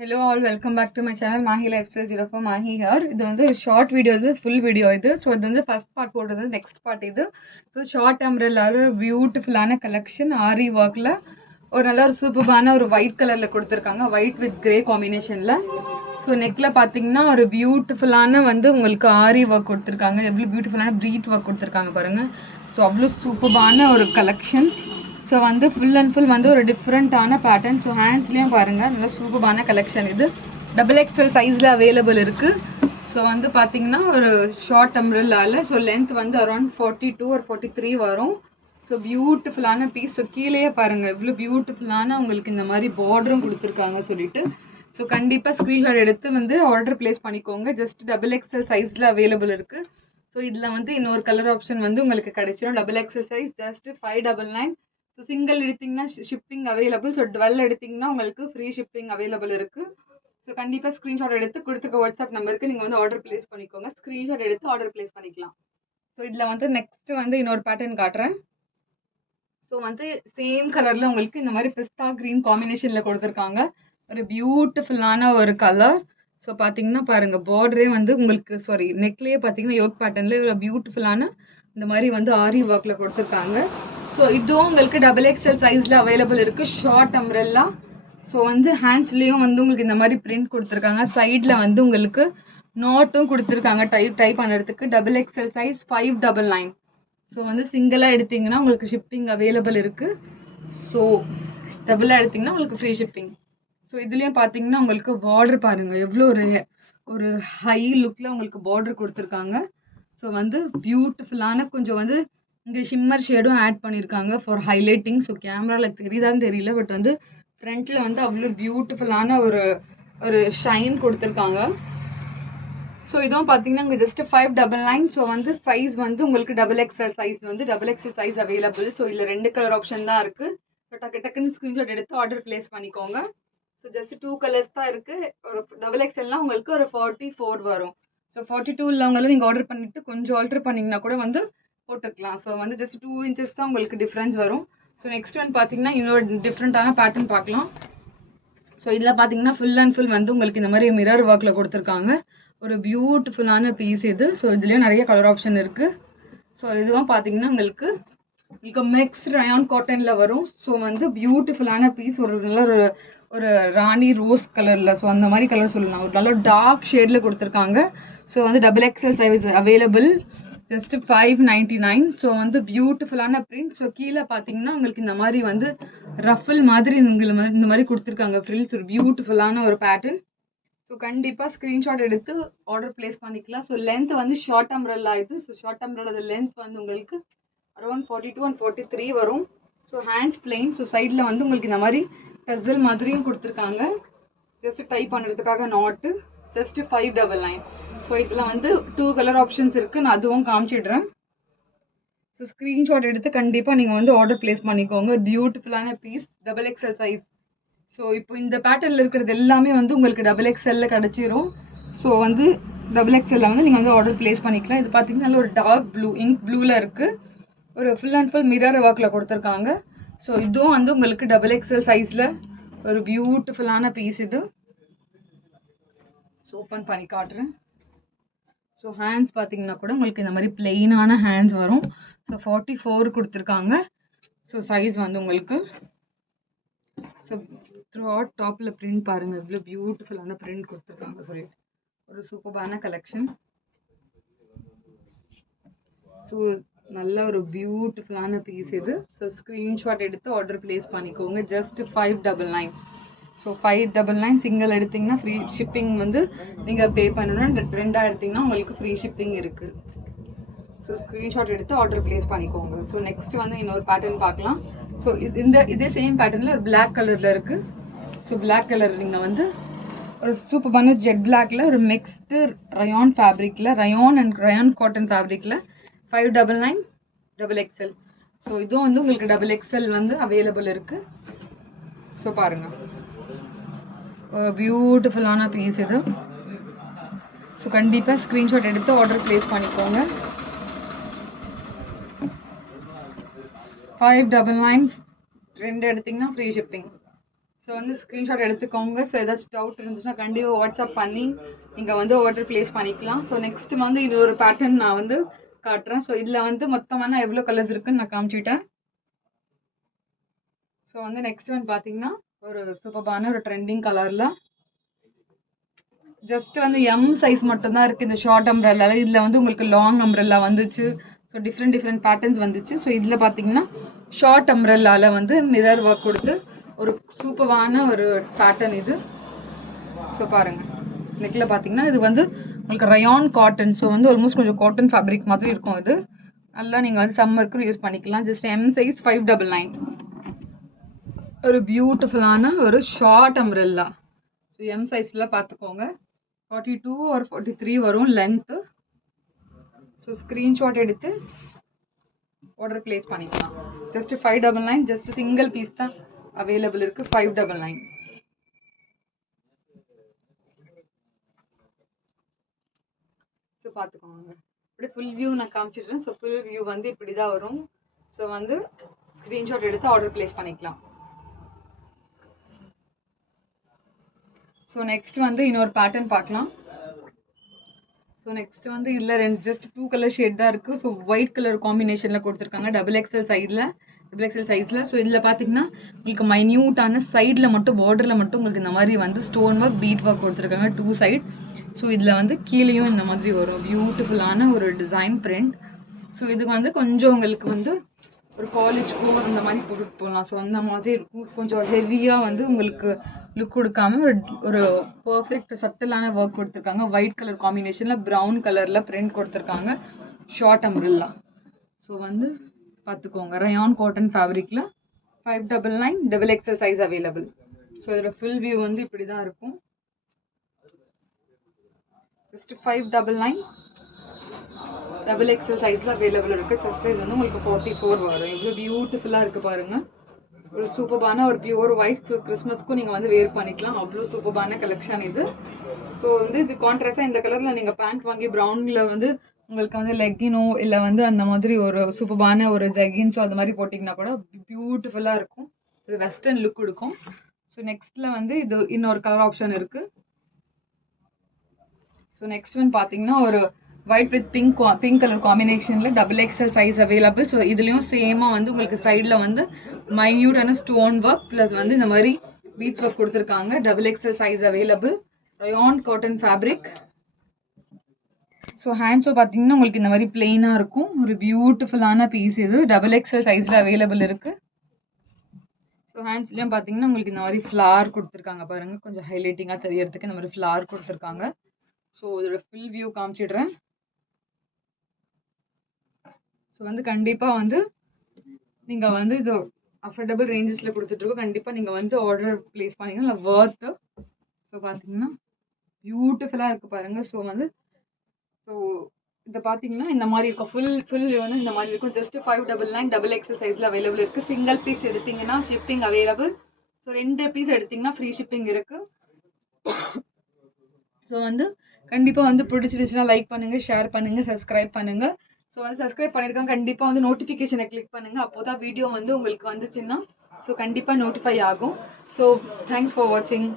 Hello all, welcome back to my channel Mahi Lifestyle 04 Mahi here. இது வந்து ஒரு short video, இது full video இது. ஸோ இது வந்து ஃபர்ஸ்ட் பார்ட் போடுறது, நெக்ஸ்ட் பார்ட் இது. ஸோ ஷார்ட் அம்ப்ரெல்லாரு பியூட்டிஃபுல்லான கலெக்ஷன் ஆரி ஒர்க்கில் ஒரு நல்ல ஒரு சூப்பரான ஒரு ஒயிட் கலரில் கொடுத்துருக்காங்க, ஒயிட் வித் கிரே காம்பினேஷனில். ஸோ நெக்கில் பார்த்தீங்கன்னா ஒரு பியூட்டிஃபுல்லான வந்து உங்களுக்கு ஆரி ஒர்க் கொடுத்துருக்காங்க, எவ்வளோ பியூட்டிஃபுல்லான ப்ரீட் ஒர்க் கொடுத்துருக்காங்க பாருங்கள். ஸோ அவ்வளோ சூப்பரான ஒரு கலெக்ஷன். ஸோ வந்து ஃபுல் அண்ட் ஃபுல் வந்து ஒரு டிஃப்ரெண்ட்டான பேட்டர்ன். ஸோ ஹேண்ட்ஸ்லேயும் பாருங்கள், நல்லா சூப்பரான கலெக்ஷன் இது. XXL சைஸில் அவைலபிள் இருக்குது. ஸோ வந்து பார்த்தீங்கன்னா ஒரு ஷார்ட் அம்ப்ரெல்லாவில் ஸோ லென்த் வந்து அரௌண்ட் 42 or 43 வரும். ஸோ பியூட்டிஃபுல்லான பீஸ். ஸோ கீழேயே பாருங்கள் எவ்வளோ பியூட்டிஃபுல்லான உங்களுக்கு இந்த மாதிரி பார்டரும் கொடுத்துருக்காங்க சொல்லிட்டு. ஸோ கண்டிப்பாக ஸ்க்ரீன்ஷாட் எடுத்து வந்து ஆர்டர் ப்ளேஸ் பண்ணிக்கோங்க. ஜஸ்ட் XXL சைஸில் அவைலபிள் இருக்குது. ஸோ இதில் வந்து இன்னொரு கலர் ஆப்ஷன் வந்து உங்களுக்கு கிடைச்சிடும். XXL size just 599. So single எடுத்திங்கன்னா ஷிப்பிங் அவைலபிள். ஸோ 12 எடுத்திங்கன்னா உங்களுக்கு ஃப்ரீ ஷிப்பிங் அவைலபிள் இருக்குது. ஸோ கண்டிப்பாக ஸ்க்ரீன்ஷாட் எடுத்து கொடுத்துருக்க வாட்ஸ்அப் நம்பருக்கு நீங்கள் வந்து ஆர்டர் ப்ளேஸ் பண்ணிக்கோங்க. ஸ்க்ரீன்ஷாட் எடுத்து ஆர்டர் ப்ளேஸ் பண்ணிக்கலாம். ஸோ இதில் வந்து நெக்ஸ்ட் வந்து இன்னொரு பேட்டர்ன் காட்டுறேன். ஸோ வந்து சேம் கலரில் உங்களுக்கு இந்த மாதிரி பிஸ்தா க்ரீன் காம்பினேஷனில் கொடுத்துருக்காங்க, ஒரு பியூட்டிஃபுல்லான ஒரு கலர். ஸோ பார்த்தீங்கன்னா பாருங்கள், பார்டரே வந்து உங்களுக்கு நெக்லேயே பார்த்தீங்கன்னா யோக் பேட்டர்னில் ஒரு பியூட்டிஃபுல்லான இந்த மாதிரி வந்து ஆரி ஒர்க்கில் கொடுத்துருக்காங்க. ஸோ இதுவும் உங்களுக்கு XXL சைஸில் அவைலபிள் இருக்குது, ஷார்ட் அம்ப்ரெல்லா. ஸோ வந்து ஹேண்ட்ஸ்லேயும் வந்து உங்களுக்கு இந்த மாதிரி பிரிண்ட் கொடுத்துருக்காங்க, சைடில் வந்து உங்களுக்கு நோட்டும் கொடுத்துருக்காங்க டை பண்ணுறதுக்கு. XXL size 599. ஸோ வந்து சிங்கிளாக எடுத்திங்கன்னா உங்களுக்கு ஷிப்பிங் அவைலபிள் இருக்குது. ஸோ டபுளாக எடுத்திங்கன்னா உங்களுக்கு ஃப்ரீ ஷிப்பிங். ஸோ இதுலேயும் பார்த்தீங்கன்னா உங்களுக்கு பார்டர் பாருங்கள், எவ்வளோ ஒரு ஹை லுக்கில் உங்களுக்கு பார்டர் கொடுத்துருக்காங்க. ஸோ வந்து பியூட்டிஃபுல்லான கொஞ்சம் வந்து இங்கே ஷிம்மர் ஷேடும் ஆட் பண்ணியிருக்காங்க ஃபார் ஹைலைட்டிங். ஸோ கேமராவில் தெரியுதான்னு தெரியல, பட் வந்து ஃப்ரண்ட்டில் வந்து அவ்வளோ பியூட்டிஃபுல்லான ஒரு ஷைன் கொடுத்துருக்காங்க. ஸோ இதுவும் பார்த்தீங்கன்னா இங்கே ஜஸ்ட் 599. ஸோ வந்து சைஸ் வந்து உங்களுக்கு XXL சைஸ் வந்து XXL சைஸ் அவைலபிள். ஸோ இதில் 2 கலர் ஆப்ஷன் தான் இருக்குது. ஸோ டக்குன்னு ஸ்க்ரீன்ஷாட் எடுத்து ஆர்டர் ப்ளேஸ் பண்ணிக்கோங்க. ஸோ ஜஸ்ட் 2 கலர்ஸ் தான் இருக்குது. ஒரு XXLலாம் உங்களுக்கு ஒரு 44 வரும். ஸோ 42 உள்ளவங்களும் நீங்கள் ஆர்டர் பண்ணிவிட்டு கொஞ்சம் ஆல்டர் பண்ணிங்கன்னா கூட வந்து போட்டுக்கலாம். ஸோ வந்து ஜஸ்ட் 2 inches தான் உங்களுக்கு டிஃப்ரென்ஸ் வரும். ஸோ நெக்ஸ்ட் வந்து பார்த்தீங்கன்னா இன்னொரு டிஃப்ரெண்ட்டான பேட்டர்ன் பார்க்கலாம். ஸோ இதில் பார்த்தீங்கன்னா ஃபுல் அண்ட் ஃபுல் வந்து உங்களுக்கு இந்த மாதிரி மிரர் ஒர்க்கில் கொடுத்துருக்காங்க, ஒரு பியூட்டிஃபுல்லான பீஸ் இது. ஸோ இதுலேயும் நிறைய கலர் ஆப்ஷன் இருக்குது. ஸோ இதுவும் பார்த்தீங்கன்னா உங்களுக்கு மிக்ஸ்ட் ரயான் காட்டனில் வரும். ஸோ வந்து பியூட்டிஃபுல்லான பீஸ், ஒரு நல்ல ஒரு ராணி ரோஸ் கலரில், ஸோ அந்த மாதிரி கலர் சொல்லலாம், ஒரு நல்ல டார்க் ஷேடில் கொடுத்துருக்காங்க. ஸோ வந்து XXL size available, just 599. So வந்து பியூட்டிஃபுல்லான பிரிண்ட். ஸோ கீழே பார்த்தீங்கன்னா உங்களுக்கு இந்த மாதிரி வந்து ரஃபில் மாதிரி இந்த மாதிரி கொடுத்துருக்காங்க ஃப்ரில்ஸ், ஒரு பியூட்டிஃபுல்லான ஒரு பேட்டர்ன். ஸோ கண்டிப்பாக ஸ்க்ரீன்ஷாட் எடுத்து ஆர்டர் ப்ளேஸ் பண்ணிக்கலாம். ஸோ லென்த் வந்து ஷார்ட் அம்ப்ரெல்லா இது. ஸோ ஷார்ட் அம்ப்ரெல்லா லென்த் வந்து உங்களுக்கு அரௌண்ட் 42 and 43 வரும். So hands plain. ஸோ சைடில் வந்து உங்களுக்கு இந்த மாதிரி டசல் மாதிரியும் கொடுத்துருக்காங்க, ஜஸ்ட் டைப் பண்ணுறதுக்காக நாட்டு. ஜஸ்ட் 599. ஸோ இதில் வந்து 2 கலர் ஆப்ஷன்ஸ் இருக்குது, நான் அதுவும் காமிச்சிடுறேன். ஸோ ஸ்க்ரீன்ஷாட் எடுத்து கண்டிப்பாக நீங்கள் வந்து ஆர்டர் ப்ளேஸ் பண்ணிக்கோங்க. பியூட்டிஃபுல்லான பீஸ், XXL சைஸ். ஸோ இப்போ இந்த பேட்டர்னில் இருக்கிறது எல்லாமே வந்து உங்களுக்கு XXL கிடச்சிரும். ஸோ வந்து XXL வந்து நீங்கள் வந்து ஆர்டர் ப்ளேஸ் பண்ணிக்கலாம். இது பார்த்தீங்கன்னா ஒரு டார்க் ப்ளூ, இங்க் ப்ளூவில் இருக்குது, ஒரு ஃபுல் அண்ட் ஃபுல் மிரர் ஒர்க்கில் கொடுத்துருக்காங்க. ஸோ இதுவும் வந்து உங்களுக்கு XXL சைஸில் ஒரு பியூட்டிஃபுல்லான பீஸ் இது. ஸோ ஓப்பன் பண்ணி காட்டுறேன். ஸோ ஹேண்ட்ஸ் பார்த்தீங்கன்னா கூட உங்களுக்கு இந்த மாதிரி பிளெயினான ஹேண்ட்ஸ் வரும். ஸோ 44 கொடுத்துருக்காங்க. ஸோ சைஸ் வந்து உங்களுக்கு ஸோ த்ரூ அவுட் டாப்பில் பிரிண்ட் பாருங்கள், இவ்வளோ பியூட்டிஃபுல்லான பிரிண்ட் கொடுத்துருக்காங்க சொல்லிட்டு ஒரு சூப்பரான கலெக்ஷன். ஸோ நல்ல ஒரு பியூட்டிஃபுல்லான பீஸ் இது. ஸோ ஸ்க்ரீன்ஷாட் எடுத்து ஆர்டர் ப்ளேஸ் பண்ணிக்கோங்க. ஜஸ்ட் 599. ஸோ 599 சிங்கிள் எடுத்திங்கன்னா ஃப்ரீ ஷிப்பிங் வந்து நீங்கள் பே பண்ணணும். 2 எடுத்திங்கன்னா உங்களுக்கு ஃப்ரீ ஷிப்பிங் இருக்குது. ஸோ ஸ்க்ரீன்ஷாட் எடுத்து ஆர்டர் ப்ளேஸ் பண்ணிக்கோங்க. ஸோ நெக்ஸ்ட் வந்து இன்னொரு பேட்டர்ன் பார்க்கலாம். ஸோ இதே சேம் பேட்டர்னில் ஒரு பிளாக் கலரில் இருக்குது. ஸோ பிளாக் கலர் நீங்கள் வந்து ஒரு சூப்பரான ஜெட் பிளாக்ல ஒரு மிக்ஸ்டு ரயான் ஃபேப்ரிக்கில், ரயான் அண்ட் ரயான் காட்டன் ஃபேப்ரிக்கில் 599 XXL. ஸோ இதுவும் வந்து உங்களுக்கு XXL வந்து அவைலபிள் இருக்குது. ஸோ பாருங்கள், பியூட்டிஃபுல்லான பீஸ் இது. ஸோ கண்டிப்பாக ஸ்க்ரீன்ஷாட் எடுத்து ஆர்டர் ப்ளேஸ் பண்ணிக்கோங்க. 599 2 எடுத்திங்கன்னா ஃப்ரீ ஷிப்பிங். ஸோ வந்து ஸ்க்ரீன்ஷாட் எடுத்துக்கோங்க. ஸோ ஏதாச்சும் டவுட் இருந்துச்சுன்னா கண்டிப்பாக வாட்ஸ்அப் பண்ணி நீங்கள் வந்து ஆர்டர் ப்ளேஸ் பண்ணிக்கலாம். ஸோ நெக்ஸ்ட் வந்து இது ஒரு பேட்டர்ன் நான் வந்து காட்டுறேன். ஸோ இதில் வந்து மொத்தமான எவ்வளோ கலர்ஸ் இருக்குன்னு நான் காமிச்சிட்டேன். ஸோ வந்து நெக்ஸ்ட் வந்து பார்த்தீங்கன்னா ஒரு சூப்பரான ஒரு ட்ரெண்டிங் கலரில் ஜஸ்ட் வந்து எம் சைஸ் மட்டும்தான் இருக்குது இந்த ஷார்ட் அம்ப்ரெல்லா. இதில் வந்து உங்களுக்கு லாங் அம்ப்ரெல்லா வந்துச்சு. ஸோ டிஃப்ரெண்ட் பேட்டர்ன்ஸ் வந்துச்சு. ஸோ இதில் பார்த்தீங்கன்னா ஷார்ட் அம்ப்ரெல்லாவில் வந்து மிரர் ஒர்க் கொடுத்து ஒரு சூப்பரான ஒரு பேட்டர்ன் இது. ஸோ பாருங்கள், நெக்கில் பார்த்தீங்கன்னா இது வந்து உங்களுக்கு ரயான் காட்டன். ஸோ வந்து ஆல்மோஸ்ட் கொஞ்சம் காட்டன் ஃபேப்ரிக் மாதிரி இருக்கும். இது நல்லா நீங்கள் வந்து சம்மருக்கு யூஸ் பண்ணிக்கலாம். Just M size 599. ஒரு பியூட்டிஃபுல்லான ஒரு ஷார்ட் அம்ப்ரெல்லா. ஸோ எம் சைஸில் பார்த்துக்கோங்க. 42 or 43 வரும் லென்த்து. ஸோ ஸ்க்ரீன்ஷாட் எடுத்து ஆர்டர் பிளேஸ் பண்ணிக்கலாம். ஜஸ்ட் 599. ஜஸ்ட் சிங்கிள் பீஸ் தான் அவைலபிள் இருக்கு. 599. ஸோ பார்த்துக்கோங்க. இப்படி ஃபுல் வியூ நான் காமிச்சிடுறேன். ஸோ ஃபுல் வியூ வந்து இப்படி தான் வரும். ஸோ வந்து ஸ்க்ரீன்ஷாட் எடுத்து ஆர்டர் பிளேஸ் பண்ணிக்கலாம். ஸோ நெக்ஸ்ட் வந்து இன்னொரு பேட்டர்ன் பார்க்கலாம். ஸோ நெக்ஸ்ட் வந்து இதில் ஜஸ்ட் 2 கலர் ஷேட் தான் இருக்குது. ஸோ ஒயிட் கலர் காம்பினேஷனில் கொடுத்துருக்காங்க XXL சைஸில். ஸோ இதில் பார்த்தீங்கன்னா உங்களுக்கு மைன்யூட்டான சைடில் மட்டும் பார்டரில் மட்டும் உங்களுக்கு இந்த மாதிரி வந்து ஸ்டோன் ஒர்க் பீட் ஒர்க் கொடுத்துருக்காங்க 2 சைட். ஸோ இதில் வந்து கீழேயும் இந்த மாதிரி வரும் பியூட்டிஃபுல்லான ஒரு டிசைன் பிரிண்ட். ஸோ இதுக்கு வந்து கொஞ்சம் உங்களுக்கு வந்து ஒரு காலேஜ்க்கோ அந்த மாதிரி போட்டுட்டு போகலாம். ஸோ அந்த மாதிரி இருக்கும். கொஞ்சம் ஹெவியாக வந்து உங்களுக்கு லுக் கொடுக்காம ஒரு பர்ஃபெக்ட் சட்டிலான ஒர்க் கொடுத்துருக்காங்க. ஒயிட் கலர் காம்பினேஷனில் ப்ரௌன் கலரில் பிரிண்ட் கொடுத்துருக்காங்க. Short umbrella. ஸோ வந்து பார்த்துக்கோங்க, ரயான் காட்டன் ஃபேப்ரிக்கில் 599. XXL size available. ஸோ இதோட ஃபுல் வியூ வந்து இப்படி தான் இருக்கும். ஜஸ்ட் 599. XXL சைஸில் அவைலபிள் இருக்குது. செஸ்ட் சைஸ் வந்து உங்களுக்கு 44 வரும். எவ்வளோ பியூட்டிஃபுல்லாக இருக்குது பாருங்கள். ஒரு சூப்பரான ஒரு பியூர் ஒயிட். கிறிஸ்மஸ்க்கும் நீங்கள் வந்து வேர் பண்ணிக்கலாம். அவ்வளோ சூப்பரான கலெக்ஷன் இது. ஸோ வந்து இது கான்ட்ராஸ்டாக இந்த கலரில் நீங்கள் பேண்ட் வாங்கி ப்ரௌனில் வந்து உங்களுக்கு வந்து லெக்கினோ இல்லை வந்து அந்த மாதிரி ஒரு சூப்பரான ஒரு ஜெகின்ஸோ அந்த மாதிரி போட்டிங்கன்னா கூட பியூட்டிஃபுல்லாக இருக்கும். இது வெஸ்டர்ன் லுக் கொடுக்கும். ஸோ நெக்ஸ்ட்டில் வந்து இது இன்னொரு கலர் ஆப்ஷன் இருக்குது. ஸோ நெக்ஸ்ட் வந்து பார்த்தீங்கன்னா ஒரு ஒயிட் வித் பிங்க் கலர் காம்பினேஷனில் XXL சைஸ் அவைலபிள். ஸோ இதுலேயும் சேமாக வந்து உங்களுக்கு சைடில் வந்து மைன்யூட்டான ஸ்டோன் ஒர்க் ப்ளஸ் வந்து இந்த மாதிரி பீட்ஸ் ஒர்க் கொடுத்துருக்காங்க. XXL size available. Rayon cotton fabric. So ஹேண்ட்ஸும் பார்த்தீங்கன்னா உங்களுக்கு இந்த மாதிரி பிளெயினாக இருக்கும். ஒரு பியூட்டிஃபுல்லான பீஸ் இது. XXL சைஸில் அவைலபிள் இருக்குது. ஸோ ஹேண்ட்ஸ்லேயும் பார்த்தீங்கன்னா உங்களுக்கு இந்த மாதிரி ஃப்ளார் கொடுத்துருக்காங்க பாருங்கள். கொஞ்சம் ஹைலைட்டிங்காக தெரியறதுக்கு இந்த மாதிரி ஃப்ளார் கொடுத்துருக்காங்க. ஸோ இதோட ஃபுல் வியூ காமிச்சிடுறேன். ஸோ வந்து கண்டிப்பாக வந்து நீங்கள் வந்து இது அஃபோர்டபுள் ரேஞ்சஸில் கொடுத்துட்ருக்கோம். கண்டிப்பாக நீங்கள் வந்து ஆர்டர் ப்ளேஸ் பண்ணிங்கன்னா இல்லை ஒர்த்து. ஸோ பார்த்தீங்கன்னா பியூட்டிஃபுல்லாக இருக்குது பாருங்கள். ஸோ வந்து ஸோ இதை பார்த்தீங்கன்னா இந்த மாதிரி இருக்கும். ஃபுல் வந்து இந்த மாதிரி இருக்கும். ஜஸ்ட் 599. XXL சைஸில் அவைலபிள் இருக்குது. சிங்கிள் பீஸ் எடுத்திங்கன்னா ஷிப்பிங் அவைலபிள். ஸோ 2 பீஸ் எடுத்திங்கன்னா ஃப்ரீ ஷிப்பிங் இருக்குது. ஸோ வந்து கண்டிப்பாக வந்து பிடிச்சிருச்சுன்னா லைக் பண்ணுங்கள், ஷேர் பண்ணுங்கள், சப்ஸ்கிரைப் பண்ணுங்கள். ஸோ வந்து சப்ஸ்கிரைப் பண்ணியிருக்காங்க. கண்டிப்பாக வந்து நோட்டிஃபிகேஷனை கிளிக் பண்ணுங்கள். அப்போ தான் வீடியோ வந்து உங்களுக்கு வந்துச்சுன்னா ஸோ கண்டிப்பாக நோட்டிஃபை ஆகும். ஸோ தேங்க்ஸ் ஃபார் வாட்சிங்.